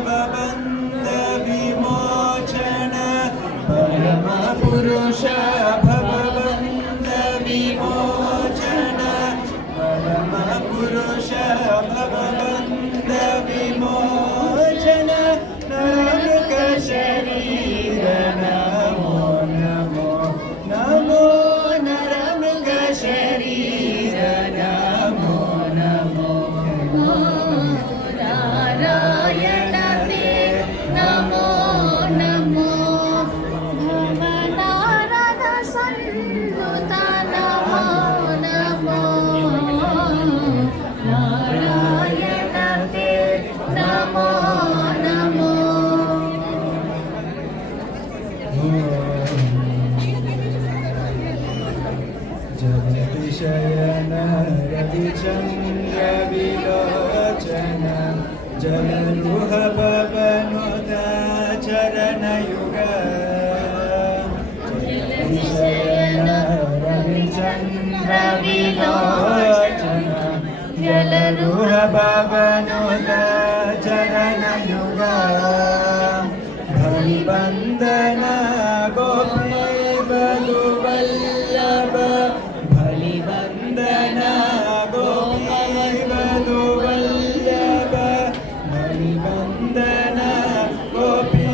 ಭವಬಂಧ ವಿಮೋಚನ ಪರಮ ಪುರುಷ ಭವಬಂಧ ವಿಮೋಚನ ಪರಮ ಪುರುಷ ಭವಬಂಧ ವಿಮೋಚನ ನರಮೃಗ ಶರೀರ ನಮೋ ನಮೋ ನಮೋ ನರಮೃಗ ಶರೀರ ನಮೋ ನಮೋ ನಾರಾಯಣ ತೇ ನಮೋ ನಮೋ ಭವನಾರದ ಸನ್ನುತ ನಮೋ ನಮೋ ನಾರಾಯಣ ತೇ ನಮೋ ನಮೋ जगतिशयन रविचन्द्र विलोचन जलरुह पवनुत चरणयुग जगतिशयन रविचन्द्र विलोचन जलरुह पवनुत चरणयुग भलिबन्धन गोपी वधुवल्लभ बलिबन्धन गोपी वधुवल्लभ बलिबन्धन गोपी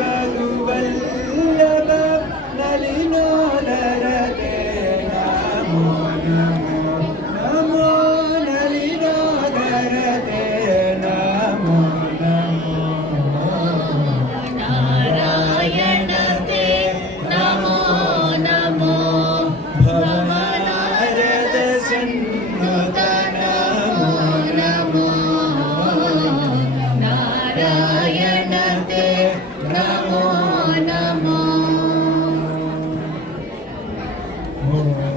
वधुवल्लभ नलिनोदर ते नमो नमो नमो नलिनोदर ते नमो नमो ನಾರಾಯಣ ತೇ ನಮೋ ನಮೋ ಭವನಾರದ ಸನ್ನುತ ನಮೋ ನಮೋ ನಾರಾಯಣ ತೇ ನಮೋ ನಮೋ ನಮೋ